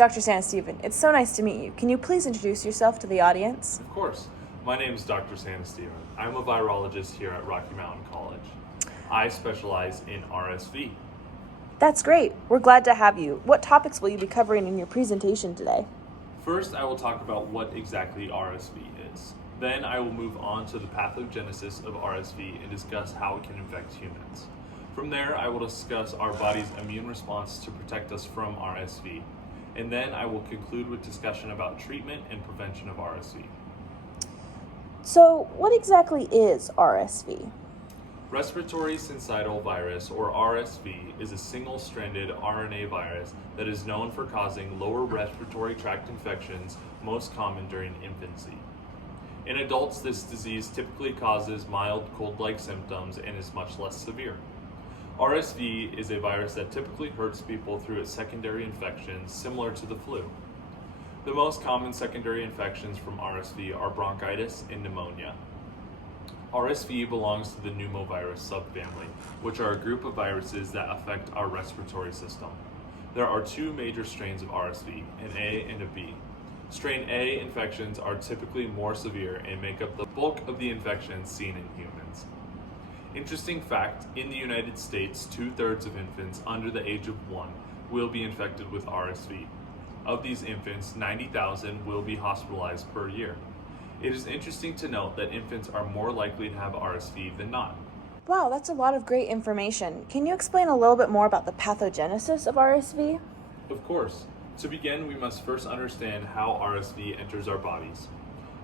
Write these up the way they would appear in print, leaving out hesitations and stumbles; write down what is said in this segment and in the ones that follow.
Dr. Sanesteven, it's so nice to meet you. Can you please introduce yourself to the audience? Of course. My name is Dr. Sanesteven. I'm a virologist here at Rocky Mountain College. I specialize in RSV. That's great. We're glad to have you. What topics will you be covering in your presentation today? First, I will talk about what exactly RSV is. Then I will move on to the pathogenesis of RSV and discuss how it can infect humans. From there, I will discuss our body's immune response to protect us from RSV. And then I will conclude with discussion about treatment and prevention of RSV. So, what exactly is RSV? Respiratory syncytial virus, or RSV, is a single-stranded RNA virus that is known for causing lower respiratory tract infections, most common during infancy. In adults, this disease typically causes mild cold-like symptoms and is much less severe. RSV is a virus that typically hurts people through its secondary infections, similar to the flu. The most common secondary infections from RSV are bronchitis and pneumonia. RSV belongs to the pneumovirus subfamily, which are a group of viruses that affect our respiratory system. There are two major strains of RSV, an A and a B. Strain A infections are typically more severe and make up the bulk of the infections seen in humans. Interesting fact, in the United States, 2/3 of infants under the age of 1 will be infected with RSV. Of these infants, 90,000 will be hospitalized per year. It is interesting to note that infants are more likely to have RSV than not. Wow, that's a lot of great information. Can you explain a little bit more about the pathogenesis of RSV? Of course. To begin, we must first understand how RSV enters our bodies.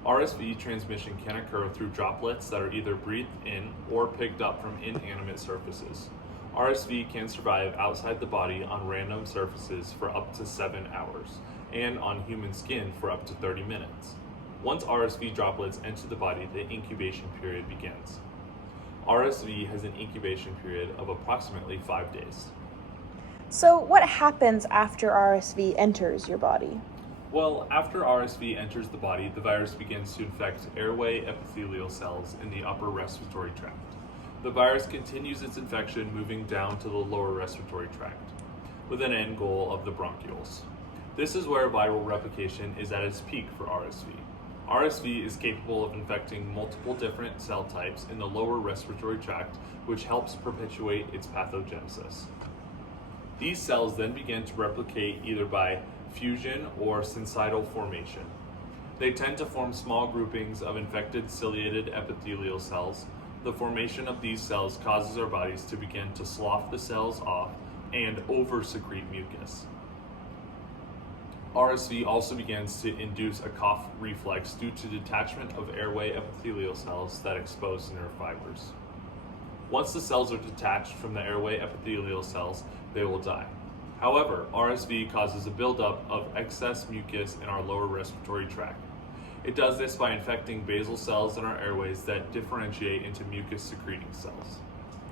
RSV transmission can occur through droplets that are either breathed in or picked up from inanimate surfaces. RSV can survive outside the body on random surfaces for up to 7 hours, and on human skin for up to 30 minutes. Once RSV droplets enter the body, the incubation period begins. RSV has an incubation period of approximately 5 days. So, what happens after RSV enters your body? Well, after RSV enters the body, the virus begins to infect airway epithelial cells in the upper respiratory tract. The virus continues its infection moving down to the lower respiratory tract, with an end goal of the bronchioles. This is where viral replication is at its peak for RSV. RSV is capable of infecting multiple different cell types in the lower respiratory tract, which helps perpetuate its pathogenesis. These cells then begin to replicate either by fusion or syncytial formation. They tend to form small groupings of infected ciliated epithelial cells. The formation of these cells causes our bodies to begin to slough the cells off and over-secrete mucus. RSV also begins to induce a cough reflex due to detachment of airway epithelial cells that expose nerve fibers. Once the cells are detached from the airway epithelial cells, they will die. However, RSV causes a buildup of excess mucus in our lower respiratory tract. It does this by infecting basal cells in our airways that differentiate into mucus-secreting cells.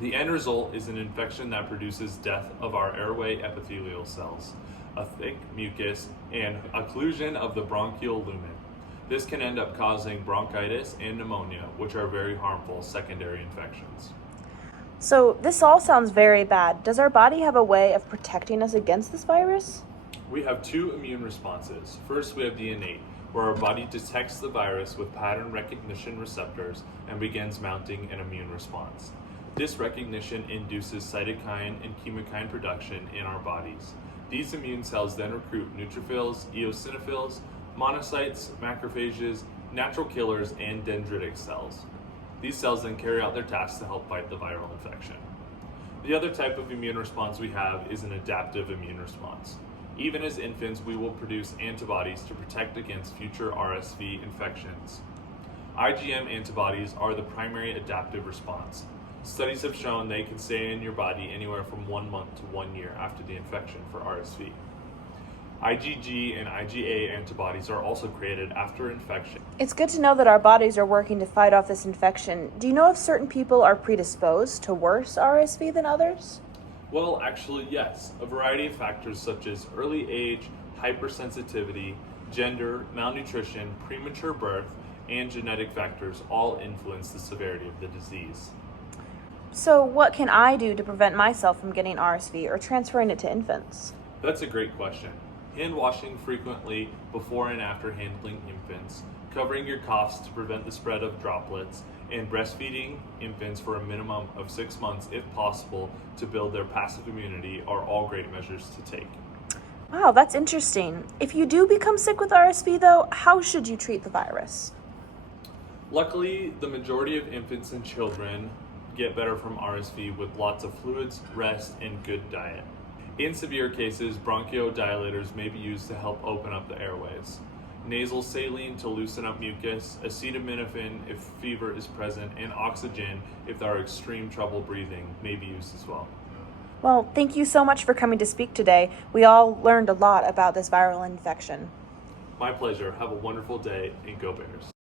The end result is an infection that produces death of our airway epithelial cells, a thick mucus, and occlusion of the bronchial lumen. This can end up causing bronchitis and pneumonia, which are very harmful secondary infections. So, this all sounds very bad. Does our body have a way of protecting us against this virus? We have two immune responses. First, we have the innate, where our body detects the virus with pattern recognition receptors and begins mounting an immune response. This recognition induces cytokine and chemokine production in our bodies. These immune cells then recruit neutrophils, eosinophils, monocytes, macrophages, natural killers, and dendritic cells. These cells then carry out their tasks to help fight the viral infection. The other type of immune response we have is an adaptive immune response. Even as infants, we will produce antibodies to protect against future RSV infections. IgM antibodies are the primary adaptive response. Studies have shown they can stay in your body anywhere from 1 month to 1 year after the infection for RSV. IgG and IgA antibodies are also created after infection. It's good to know that our bodies are working to fight off this infection. Do you know if certain people are predisposed to worse RSV than others? Well, actually, yes. A variety of factors such as early age, hypersensitivity, gender, malnutrition, premature birth, and genetic factors all influence the severity of the disease. So, what can I do to prevent myself from getting RSV or transferring it to infants? That's a great question. Hand washing frequently before and after handling infants, covering your coughs to prevent the spread of droplets, and breastfeeding infants for a minimum of 6 months if possible to build their passive immunity are all great measures to take. Wow, that's interesting. If you do become sick with RSV, though, how should you treat the virus? Luckily, the majority of infants and children get better from RSV with lots of fluids, rest, and good diet. In severe cases, bronchodilators may be used to help open up the airways. Nasal saline to loosen up mucus, acetaminophen if fever is present, and oxygen if there are extreme trouble breathing may be used as well. Well, thank you so much for coming to speak today. We all learned a lot about this viral infection. My pleasure. Have a wonderful day, and go Bears.